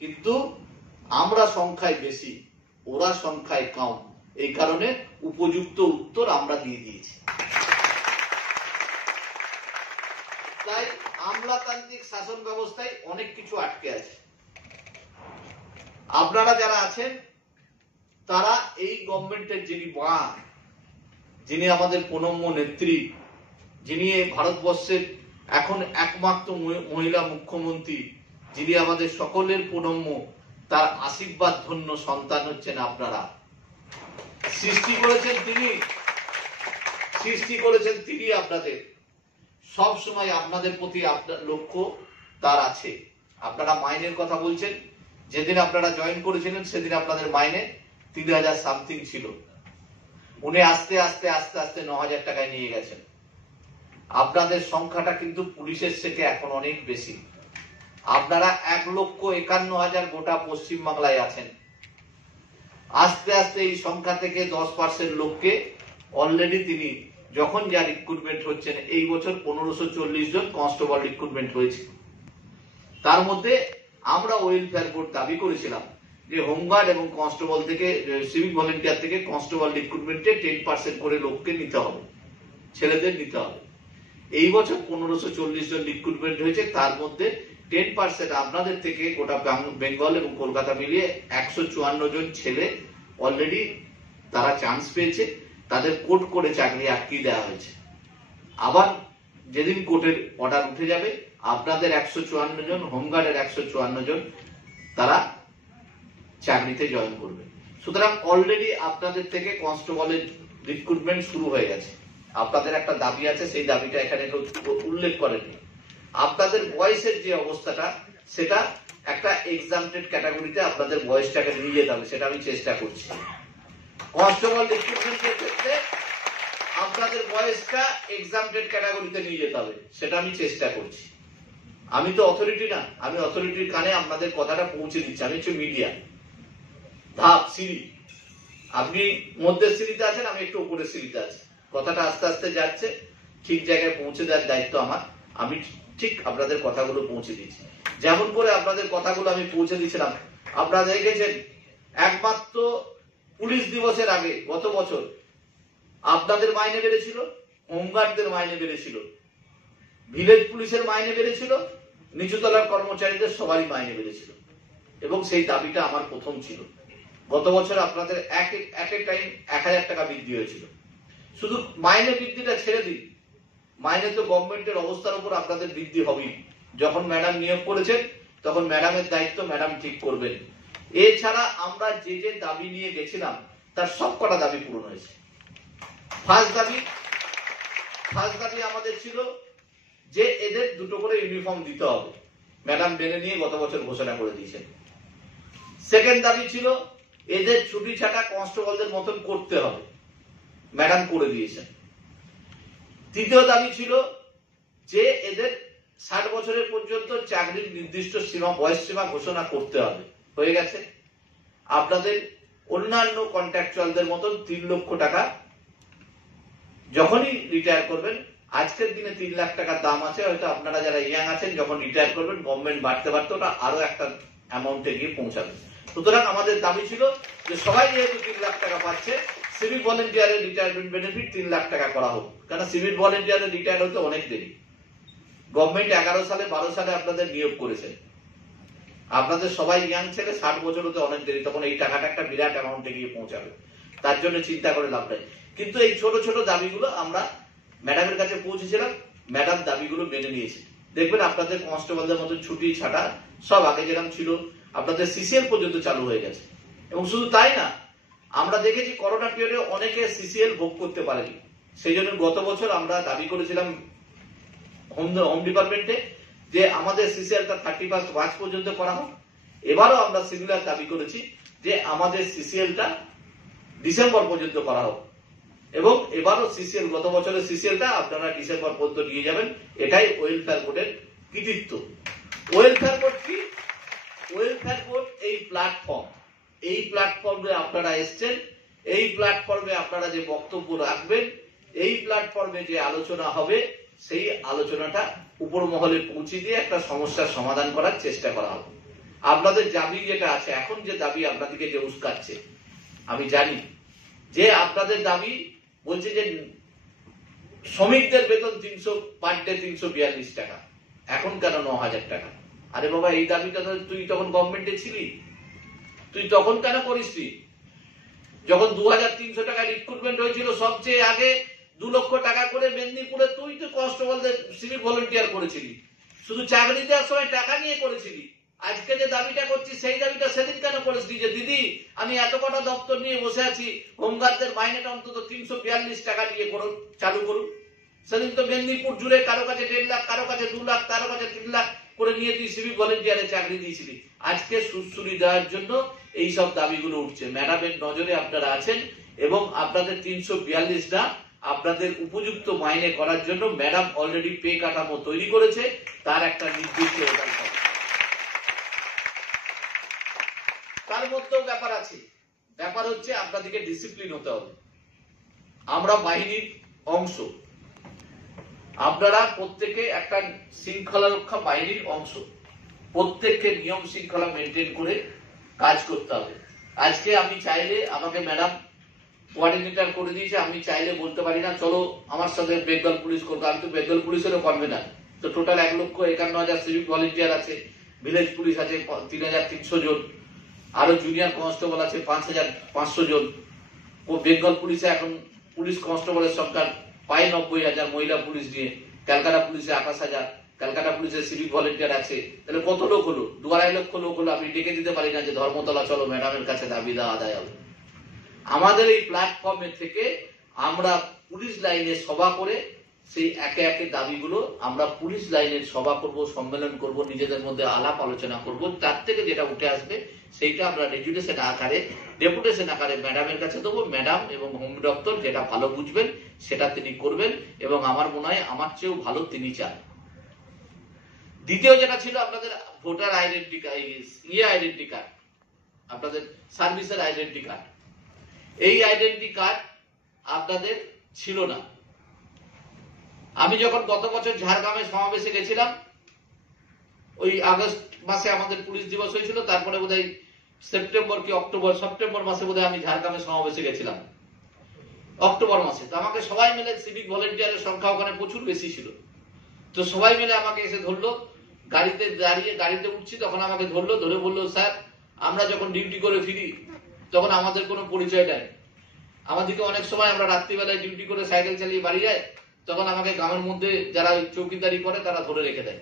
কিন্তু আমরা সংখ্যায় বেশি, ওরা সংখ্যায় কম, এই কারণে উপযুক্ত উত্তর আমরা দিয়ে দিয়েছি। তাই আমলাতান্ত্রিক শাসন ব্যবস্থায় অনেক কিছু আটকে আছে। আপনারা যারা আছেন তারা এই গভর্নমেন্টের যিনি বাঁ, যিনি আমাদের প্রণম্য নেত্রী, যিনি ভারতবর্ষের এখন একমাত্র মহিলা মুখ্যমন্ত্রী, যিনি আমাদের সকলের প্রণম্য, তার আশীর্বাদ ধন্য সন্তান হচ্ছেন আপনারা। সৃষ্টি করেছেন তিনি আপনাদের। সব সময় আপনাদের প্রতি আপনার লক্ষ্য তার আছে। আপনারা মাইনের কথা বলছেন, যেদিন আপনারা জয়েন করেছিলেন সেদিন আপনাদের মাইনে 3000 সামথিং ছিল। উনি আস্তে আস্তে 9000 টাকায় নিয়ে গেছেন। আপনাদের সংখ্যাটা কিন্তু পুলিশের থেকে এখন অনেক বেশি। আপনারা 1,51,000 গোটা পশ্চিমবাংলায় আছেন। আস্তে আস্তে এই সংখ্যা থেকে 10% লোককে অলরেডি তিনি যখন যা রিক্রুটমেন্ট হচ্ছেন, এই বছর 1540 জন কনস্টেবল রিক্রুটমেন্ট হয়েছে। তার মধ্যে আমরা ওয়েলফেয়ার বোর্ড দাবি করেছিলাম যে হোমগার্ড এবং কনস্টেবল থেকে, সিভিক ভলেন্টিয়ার থেকে কনস্টেবল রিক্রুটমেন্টে 10% করে লোককে নিতে হবে, ছেলেদের নিতে হবে। এই বছর 1540 জন রিক্রুটমেন্ট হয়েছে। তার মধ্যে 10% আপনাদের থেকে গোটা বেঙ্গল এবং কলকাতা মিলিয়ে 154 জন ছেলে অলরেডি তারা চান্স পেয়েছে। তাদের কোর্ট করে চাকরি আটকে দেওয়া হয়েছে। আবার যেদিন কোর্টের অর্ডার উঠে যাবে, আপনাদের 154 জন, হোমগার্ডের 154 জন তারা চাকরিতে জয়েন করবে। সুতরাং অলরেডি আপনাদের থেকে কনস্টেবলের রিক্রুটমেন্ট শুরু হয়ে গেছে। আপনাদের একটা দাবি আছে, সেই দাবিটা এখানে উল্লেখ করেনি। আপনাদের বয়সের যে অবস্থাটা, সেটা একটা এক্সামটেড ক্যাটাগরিতে আপনাদের বয়সটাকে নিয়ে যেতে হবে, সেটা আমি চেষ্টা করছি। কনস্টেবল রিক্রুটমেন্টের ক্ষেত্রে আপনাদের বয়সটা এক্সামটেড ক্যাটাগরিতে নিয়ে যেতে হবে, সেটা আমি চেষ্টা করছি। আমি তো অথরিটি না, আমি অথরিটির কানে আপনাদের কথাটা পৌঁছে দিচ্ছি। আমি হচ্ছে মিডিয়া, ধাপ সিঁড়ি। আপনি মধ্যের সিঁড়িতে আছেন, আমি একটু উপরের সিঁড়িতে আছি। কথাটা আস্তে আস্তে যাচ্ছে, ঠিক জায়গায় পৌঁছে দেওয়ার দায়িত্ব আমার। আমি ঠিক আপনাদের কথাগুলো পৌঁছে দিচ্ছি। যেমন করে আপনাদের কথাগুলো আমি পৌঁছে দিয়েছিলাম, আপনারা দেখেছেন একমাত্র পুলিশ দিবসের আগে গত বছর আপনাদের মাইনে বেড়েছিল, হোমগার্ডদের মাইনে বেড়েছিল, ভিলেজ পুলিশের মাইনে বেড়েছিল, নিচুতলার কর্মচারীদের সবারই মাইনে বেড়েছিল। এবং সেই দাবিটা আমার প্রথম ছিল। গত বছর আপনাদের এক টাইম 1000 টাকা বৃদ্ধি হয়েছিল। শুধু মাইনে বৃদ্ধিটা ছেড়ে দিন, মাইনে তো গভর্নমেন্টের অবস্থার উপর আপনাদের বৃদ্ধি হবেই। যখন ম্যাডাম নিয়োগ করেছেন তখন ম্যাডামের দায়িত্ব, ম্যাডাম ঠিক করবেন। এছাড়া আমরা যে যে দাবি নিয়ে গেছিলাম তার সব কটা দাবি পূরণ হয়েছে। ফার্স্ট দাবি আমাদের ছিল যে এদের 2টো করে ইউনিফর্ম দিতে হবে। ম্যাডাম মেনে নিয়ে গত বছর ঘোষণা করে দিয়েছেন। সেকেন্ড দাবি ছিল এদের ছুটি ছাটা কনস্টেবলদের মতন করতে হবে, ম্যাডাম করে দিয়েছেন। তৃতীয় দাবি ছিল যে এদের 60 বছরের পর্যন্ত চাকরির নির্দিষ্ট সীমা, বয়স সীমা ঘোষণা করতে হবে, হয়ে গেছে। আপনাদের অন্যান্য কন্ট্রাকচুয়ালদের মতন 3 লক্ষ টাকা যখনই রিটায়ার করবেন, আজকের দিনে 3 লাখ টাকার দাম আছে, হয়তো আপনারা যারা ইয়াং আছেন যখন রিটায়ার করবেন গভর্নমেন্ট বাড়তে বাড়তে ওটা আরো একটা অ্যামাউন্টে গিয়ে পৌঁছাবে। সুতরাং আমাদের দাবি ছিল যে সবাই যেহেতু 3 লাখ টাকা পাচ্ছে, সিভিক ভলেন্টিয়ারের রিটায়ারমেন্ট বেনিফিট 3 লাখ টাকা করা হোক। কারণ সিভিক ভলেন্টিয়ারের রিটায়ার হতে অনেক দেরি। গভর্নমেন্ট 11 সালে 12 সালে আপনাদের নিয়োগ করেছেন, আপনাদের সবাই ইয়াং ছেলে, 60 বছর হতে অনেক দেরি। তখন এই টাকাটা একটা বিরাট অ্যামাউন্টে গিয়ে পৌঁছাবে, তার জন্য চিন্তা করে লাভ নাই। কিন্তু এই ছোট ছোট দাবিগুলো আমরা ম্যাডামের কাছে পৌঁছেছিলাম, ম্যাডাম দাবিগুলো মেনে নিয়েছে। দেখবেন আপনাদের কনস্টেবলদের মতো ছুটি ছাটা সব আগে যেরকম ছিল, আপনাদের সিসিএল পর্যন্ত চালু হয়ে গেছে। এবং শুধু তাই না, আমরা দেখেছি করোনা পিরিয়ডে অনেকে সিসিএল ভোগ করতে পারেনি। সেই জন্য গত বছর আমরা দাবি করেছিলাম হোম ডিপার্টমেন্টে যে আমাদের সিসিএলটা 31 মার্চ পর্যন্ত করা হোক। এবারও আমরা সিমিলার দাবি করেছি যে আমাদের সিসিএলটা ডিসেম্বর পর্যন্ত করা হোক। এবং এবারও সিসিএল, গত বছরের সিসিএলটা আপনারা ডিসেম্বর পর্যন্ত নিয়ে যাবেন। এটাই ওয়েলফেয়ার বোর্ডের কৃতিত্ব। ওয়েলফেয়ার বোর্ড কি? ওয়েলফেয়ার বোর্ড এই প্ল্যাটফর্ম, এই প্ল্যাটফর্মে আপনারা এসছেন, এই প্ল্যাটফর্মে আপনারা যে বক্তব্য রাখবেন, এই প্ল্যাটফর্মে যে আলোচনা হবে, সেই আলোচনাটা উপর মহলে পৌঁছে দিয়ে একটা সমস্যার সমাধান করার চেষ্টা করা হবে। আপনাদের দাবি যেটা আছে, এখন যে দাবি আপনাদেরকে যে উস্কাচ্ছে, আমি জানি যে আপনাদের দাবি বলছে যে শ্রমিকদের বেতন 300 পার ডে 342 টাকা, এখন কেন 9000 টাকা? আরে বাবা, এই দাবিটা তো তুই তখন গভর্নমেন্টে ছিলি, তুই তখন কেন করিসনি? যখন 2300 টাকা রিক্রুটমেন্ট হয়েছিল, সবচেয়ে আগে 2 লক্ষ টাকা করে মেদিনীপুরে তুই তো কনস্টেবলদের সিভিক ভলেন্টিয়ার করেছিলি, শুধু চাকরি দেওয়ার সময় টাকা নিয়ে করেছিলি। আজকে যে দাবিটা করছিস সেই দাবিটা সেদিন কেন করেছিলি যে দিদি আমি এত কটা দপ্তর নিয়ে বসে আছি, হোমগার্ডদের মাইনেটা অন্তত 342 টাকা দিয়ে করুন, চালু করুন। সেদিন তো মেদিনীপুর জুড়ে কারো কাছে 1.5 লাখ, কারো কাছে 2 লাখ, কারো কাছে 3 লাখ করে নিয়ে তুই সিভিক ভলেন্টিয়ারে চাকরি দিয়েছিলি। আজকে সুশ্রী দেওয়ার জন্য এই সব দাবিগুলো উঠছে। ম্যাডামের নজরে আপনারা আছেন এবং আপনাদের 342টা আপনাদের উপযুক্ত মাইনে করার জন্য ম্যাডাম অলরেডি পে কাঠামো তৈরি করেছে, তার একটা নির্দিষ্ট তার মধ্যেও ব্যাপার আছে। ব্যাপার হচ্ছে আপনাদেরকে ডিসিপ্লিন হতে হবে। আমরা বাহিনীর অংশ, আপনারা প্রত্যেকে একটা শৃঙ্খলা রক্ষা বাহিনীর অংশ, প্রত্যেককে নিয়ম শৃঙ্খলা মেনটেন করে কাজ করতে হবে। আজকে আমি চাইলে, আমাকে ম্যাডাম কোঅর্ডিনেটর করে দিয়েছে, আমি চাইলে বলতে পারি না চলো আমার সাথে বেঙ্গল পুলিশ করবো। আমি তো বেঙ্গল পুলিশেরও কনভেনার, তো টোটাল 1,51,000 সিভিক ভলেন্টিয়ার আছে, ভিলেজ পুলিশ আছে 3,300 জন, আরো জুনিয়র কনস্টেবল আছে 5,500 জন। ও বেঙ্গল পুলিশে এখন পুলিশ কনস্টেবলের সংখ্যা প্রায় 90,000 মহিলা পুলিশ নিয়ে, ক্যালকাটা পুলিশে 28,000, ক্যালকাটা পুলিশের সিভিক ভলেন্টিয়ার আছে। তাহলে কত লোক হলো? 2-2.5 লক্ষ লোক হলো। আমি ডেকে দিতে পারি না যে ধর্মতলা চলো ম্যাডামের কাছে দাবি দেওয়া আদায় হবে। আমাদের এই প্ল্যাটফর্মে থেকে আমরা পুলিশ লাইনে সভা করে সেই একে একে দাবিগুলো আমরা পুলিশ লাইনের সভা করব, সম্মেলন করব, নিজেদের মধ্যে আলাপ আলোচনা করব। তার থেকে যেটা উঠে আসবে সেইটা আমরা ডেপুটেশন আকারে ম্যাডামের কাছে দেবো। ম্যাডাম এবং হোম দপ্তর যেটা ভালো বুঝবেন সেটা তিনি করবেন এবং আমার মনে হয় আমার চেয়েও ভালো তিনি চান। দ্বিতীয় যেটা ছিল আপনাদের ভোটার আইডেন্টি কার্ড, আপনাদের সার্ভিসের আইডেন্টি কার্ড। এই আইডেন্টি কার্ড আপনাদের ছিল না। আমি যখন গত বছর ঝাড়গ্রামে সমাবেশে গেছিলাম, ওই আগস্ট মাসে আমাদের পুলিশ দিবস হয়েছিল, তারপরে বোধহয় সেপ্টেম্বর কি সেপ্টেম্বর মাসে বোধহয় আমি ঝাড়গ্রামে সমাবেশে গেছিলাম, অক্টোবর মাসে। তো আমাকে সবাই মিলে, সিভিক ভলেন্টিয়ারের সংখ্যা ওখানে প্রচুর বেশি ছিল, তো সবাই মিলে আমাকে এসে ধরলো, গাড়িতে দাঁড়িয়ে গাড়িতে উঠছি, তখন আমাকে ধরলো, ধরে বললো স্যার আমরা যখন ডিউটি করে ফিরি তখন আমাদের কোনো পরিচয় দেয়। আমাদেরকে অনেক সময় আমরা রাত্রিবেলায় ডিউটি করে সাইকেল চালিয়ে বাড়ি যাই, তখন আমাকে গ্রামের মধ্যে যারা চৌকিদারি করে তারা ধরে রেখে দেয়।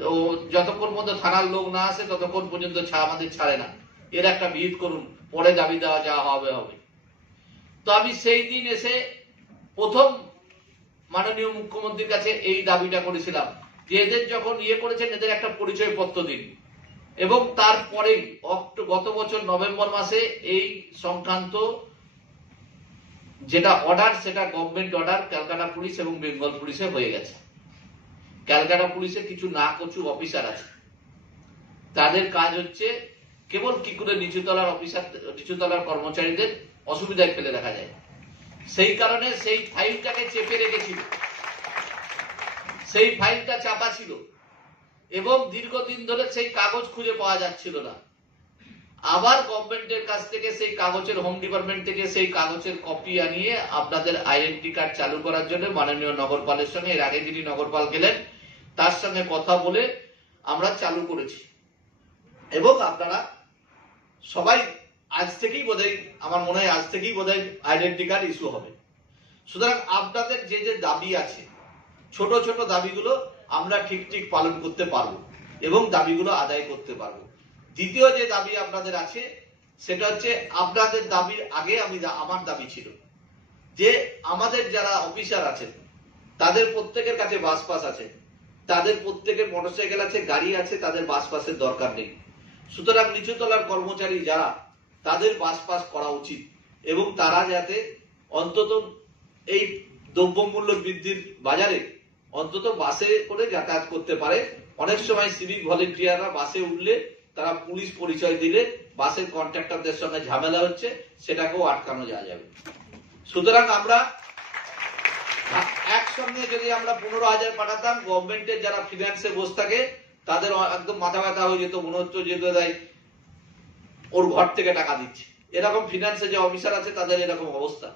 তো যতক্ষণ মধ্যে থানার লোক না আসে ততক্ষণ পর্যন্ত আমাদের ছাড়ে না। এর একটা ভিত করুন, পরে দাবি দেওয়া যা হবে হবে। তো আমি সেই দিন এসে প্রথম মাননীয় মুখ্যমন্ত্রীর কাছে এই দাবিটা করেছিলাম যে এদের যখন করেছেন এদের একটা পরিচয় পত্র দিন। এবং তারপরে গত বছর নভেম্বর মাসে এই সংক্রান্ত যেটা অর্ডার, সেটা গভর্নমেন্ট অর্ডার ক্যালকাটা পুলিশ এবং বেঙ্গল পুলিশে হয়ে গেছে। ক্যালকাটা পুলিশে কিছু না কচু অফিসার আছে, তাদের কাজ হচ্ছে কেবল কি করে নিচুতলার কর্মচারীদের অসুবিধায় ফেলে রাখা যায়। সেই কারণে সেই ফাইলটাকে চেপে রেখেছিল, সেই ফাইলটা চাপা ছিল এবং দীর্ঘদিন ধরে সেই কাগজ খুঁজে পাওয়া যাচ্ছিল না। আবার গভর্নমেন্টের কাছ থেকে সেই কাগজের, হোম ডিপার্টমেন্ট থেকে সেই কাগজের কপি আনিয়ে আপনাদের আইডেন্টি কার্ড চালু করার জন্য মাননীয় নগরপালের সঙ্গে, এর আগে যিনি নগরপাল গেলেন তার সঙ্গে কথা বলে আমরা চালু করেছি। এবং আপনারা সবাই আজ থেকেই বোধহয়, আমার মনে হয় আজ থেকেই বোধহয় আইডেন্টি কার্ড ইস্যু হবে। সুতরাং আপনাদের যে যে দাবি আছে, ছোট ছোট দাবিগুলো আমরা ঠিক পালন করতে পারবো এবং দাবিগুলো আদায় করতে পারবো। দ্বিতীয় যে দাবি আপনাদের আছে সেটা হচ্ছে, আপনাদের দাবির আগে আমার দাবি ছিল যে আমাদের যারা অফিসার আছেন তাদের প্রত্যেকের কাছে বাস পাস আছে, তাদের প্রত্যেকের মোটরসাইকেল আছে, গাড়ি আছে, তাদের বাস পাসের দরকার নেই। সুতরাং নিচুতলার কর্মচারী যারা, তাদের বাস পাস করা উচিত এবং তারা যাতে অন্তত এই দ্রব্যমূল্য বৃদ্ধির বাজারে অন্তত বাসে করে যাতায়াত করতে পারে। অনেক সময় সিভিক ভলেন্টিয়াররা বাসে উঠলে তারা পুলিশ পরিচয় দিলে বাসের কন্ট্রাক্টরদের সঙ্গে ঝামেলা হচ্ছে, সেটাকেও আটকানো যাবে। সুতরাং আমরা একসঙ্গে যদি আমরা 15,000 পাঠাতাম, গভর্নমেন্টের যারা ফিনান্সে বসে থাকে তাদের একদম মাথা ব্যথা হয়ে যেত, মনে হচ্ছে যে ওর ঘর থেকে টাকা দিচ্ছে। এরকম ফিনান্সে যে অফিসার আছে তাদের এরকম অবস্থা।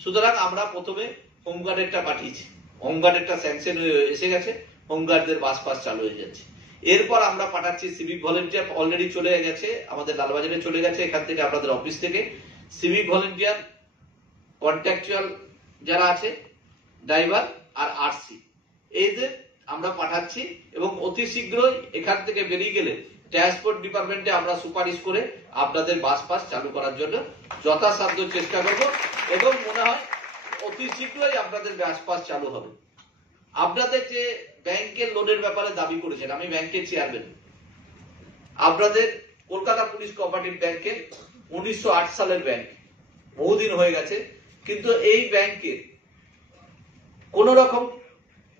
সুতরাং আমরা প্রথমে হোমগার্ডেরটা পাঠিয়েছি, হোমগার্ডেরটা স্যাংশন এসে গেছে, হোমগার্ডদের বাস পাস চালু হয়ে যাচ্ছে। এরপর আমরা পাঠাচ্ছি সিভিক ভলেন্টিয়ার, অলরেডি চলে গেছে আমাদের লালবাজারে চলে গেছে, এখান থেকে আপনাদের অফিস থেকে সিভিক ভলেন্টিয়ার, কন্ট্রাকচুয়াল যারা আছে, ড্রাইভার আর আরসি, এদের আমরা পাঠাচ্ছি। এবং অতি শীঘ্রই এখান থেকে বেরিয়ে গেলে ট্রান্সপোর্ট ডিপার্টমেন্টে আমরা সুপারিশ করে আপনাদের বাস পাস চালু করার জন্য যথাসাধ্য চেষ্টা করব, এবং মনে হয় অতি শীঘ্রই আপনাদের বাস পাস চালু হবে। আপনাদের যে ব্যাংকের লোনের ব্যাপারে দাবি করেছেন, আমি ব্যাংকের চেয়ারম্যান, আপনাদের কলকাতা পুলিশ কোঅপারেটিভ ব্যাংকের 1908 সালের ব্যাংক, বহুদিন হয়ে গেছে, কিন্তু এই ব্যাংকের কোন রকম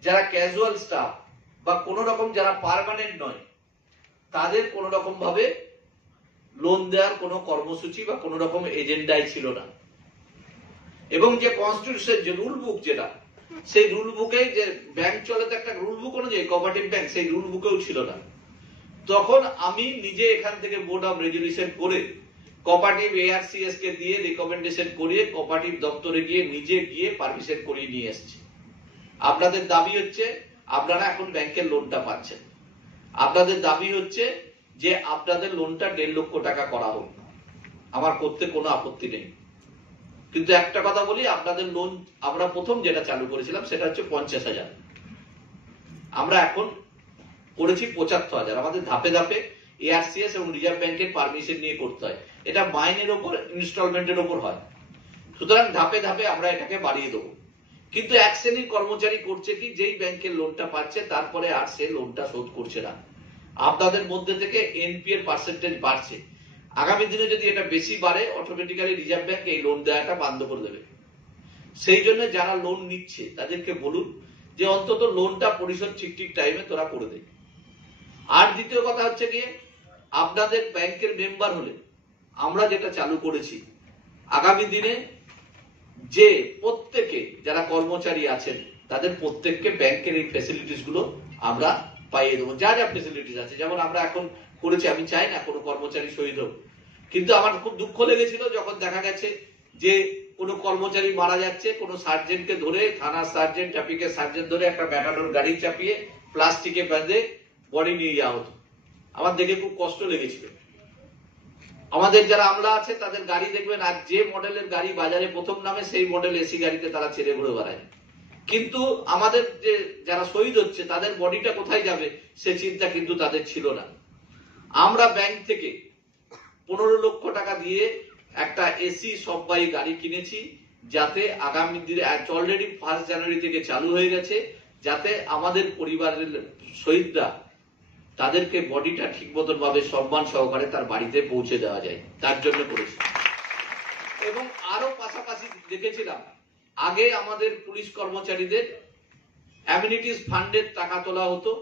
যারা ক্যাজুয়াল স্টাফ বা কোন রকম যারা পার্মানেন্ট নয়, তাদের কোন রকম ভাবে লোন দেওয়ার কোন কর্মসূচি বা কোন রকম এজেন্ডাই ছিল না। এবং যে কনস্টিটিউশন যে রুল বুক, যেটা সেই রুল বুকে যে ব্যাংক চলে, তো একটা রুল বুক অনুযায়ী কোঅপারেটিভ ব্যাংক, সেই রুল বুকেও ছিল না। তখন আমি নিজে এখান থেকে বোর্ড অফ রেজুলিউশন করে কোঅপারেটিভ এআরসিএস কে দিয়ে রিকমেন্ডেশন করিয়ে কোঅপারেটিভ দপ্তরে গিয়ে নিজে গিয়ে পারমিশন করিয়ে নিয়ে এসেছি। আপনাদের দাবি হচ্ছে আপনারা এখন ব্যাংকের লোনটা পাচ্ছেন, আপনাদের দাবি হচ্ছে যে আপনাদের লোনটা 1.5 লক্ষ টাকা করা হোক। আমার করতে কোনো আপত্তি নেই, কিন্তু একটা কথা বলি, আপনাদের লোন আমরা প্রথম যেটা চালু করেছিলাম সেটা হচ্ছে 50,000, আমরা এখন করেছি 75,000। আমাদের ধাপে ধাপে এআরসিএস এবং রিজার্ভ ব্যাংকের পারমিশন নিয়ে করতে হয়, এটা মাইনের ওপর ইনস্টলমেন্টের ওপর হয়। সুতরাং ধাপে ধাপে আমরা এটাকে বাড়িয়ে দেবো। কিন্তু এক শ্রেণীর কর্মচারী করছে কি, যেই ব্যাংকের লোনটা পাচ্ছে তারপরে আর সে লোনটা শোধ করছে না। আপনাদের মধ্যে থেকে এনপি এর পার্সেন্টেজ বাড়ছে, আগামী দিনে যদি এটা বেশি বাড়ে অটোমেটিক্যালি রিজার্ভ ব্যাংক এই লোন দেওয়াটা বন্ধ করে দেবে। সেই জন্য যারা লোন নিচ্ছে তাদেরকে বলুন যে অন্তত লোনটা পরিশোধ ঠিক টাইমে তোরা করে দে। আর দ্বিতীয় কথা হচ্ছে গিয়ে, আপনাদের ব্যাংকের মেম্বার হলে আমরা যেটা চালু করেছি, আগামী দিনে যে প্রত্যেকে যারা কর্মচারী আছেন তাদের প্রত্যেককে ব্যাংকের এই ফ্যাসিলিটিস গুলো আমরা পাইয়ে দেবো, যা যা ফ্যাসিলিটিস আছে। যেমন আমরা এখন করেছি, আমি চাই না কোনো কর্মচারী শহীদ হোক, কিন্তু আমার খুব দুঃখ লেগেছিল যখন দেখা গেছে যে কোনো কর্মচারী মারা যাচ্ছে, কোনো সার্জেন্টকে ধরে, থানার সার্জেন্ট, ট্রাফিকের সার্জেন্ট ধরে একটা ম্যাটাডোর গাড়ি চাপিয়ে প্লাস্টিকে বেঁধে বডি নিয়ে যাওয়া হতো। আমার দেখে খুব কষ্ট লেগেছিল। আমাদের যারা আমলা আছে তাদের গাড়ি দেখবেন, আর যে মডেলের গাড়ি বাজারে প্রথম নামে সেই মডেল এসি গাড়িতে তারা ছেড়ে ঘুরে বেড়ায়, কিন্তু আমাদের যে যারা শহীদ হচ্ছে তাদের বডিটা কোথায় যাবে সে চিন্তা কিন্তু তাদের ছিল না। আমরা ব্যাংক থেকে 15 লক্ষ টাকা দিয়ে একটা এসি সববাই গাড়ি কিনেছি, যাতে আগামী দিনে, অলরেডি 1 জানুয়ারি থেকে চালু হয়ে গেছে, যাতে আমাদের পরিবারের শহীদরা তাদেরকে বডিটা ঠিক মতন ভাবে সম্মান সহকারে তার বাড়িতে পৌঁছে দেওয়া যায়, তার জন্য করেছি। এবং আরো পাশাপাশি দেখেছিলাম, আগে আমাদের পুলিশ কর্মচারীদের অ্যামিনিটিস ফান্ডের টাকা তোলা হতো,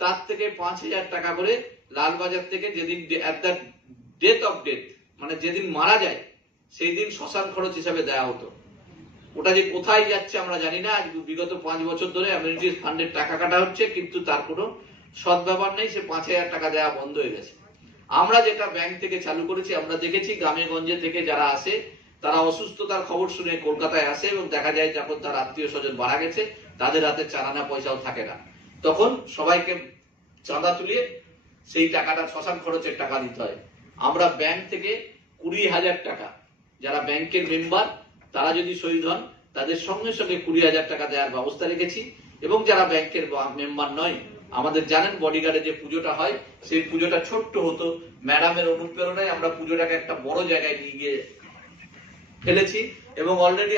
তার থেকে 5,000 টাকা করে লালবাজার থেকে যেদিন ডেথ অফ ডেথ, মানে যেদিন মারা যায় সেই দিন শ্মশান খরচ হিসাবে দেওয়া হতো। ওটা যে কোথায় যাচ্ছে আমরা জানি না। আজ বিগত 5 বছর ধরে অ্যামিনিটিস ফান্ডের টাকা কাটা হচ্ছে, কিন্তু তার কোনো সদ্ব্যবহার নেই, সে 5,000 টাকা দেওয়া বন্ধ হয়ে গেছে। আমরা যেটা ব্যাংক থেকে চালু করেছি, আমরা দেখেছি গ্রামে গঞ্জে থেকে যারা আসে তারা অসুস্থতার খবর শুনে কলকাতায় আসে, এবং দেখা যায় যখন তার আত্মীয় স্বজন মারা গেছে তাদের হাতে চারানা পয়সাও থাকে না, তখন সবাইকে চাঁদা তুলিয়ে সেই টাকাটা শ্মশান খরচের টাকা দিতে হয়। আমরা ব্যাংক থেকে 20,000 টাকা, যারা ব্যাংকের মেম্বার তারা যদি শহীদ হন তাদের সঙ্গে সঙ্গে 20,000 টাকা দেওয়ার ব্যবস্থা রেখেছি। এবং যারা ব্যাংকের মেম্বার নয়, আমাদের জানেন বডিগার্ডে যে পুজোটা হয় সেই পুজোটা ছোট্ট হতো, ম্যাডামের অনুপ্রেরণায় আমরা পুজোটাকে একটা বড় জায়গায় নিয়ে গিয়ে ফেলেছি, এবং অলরেডি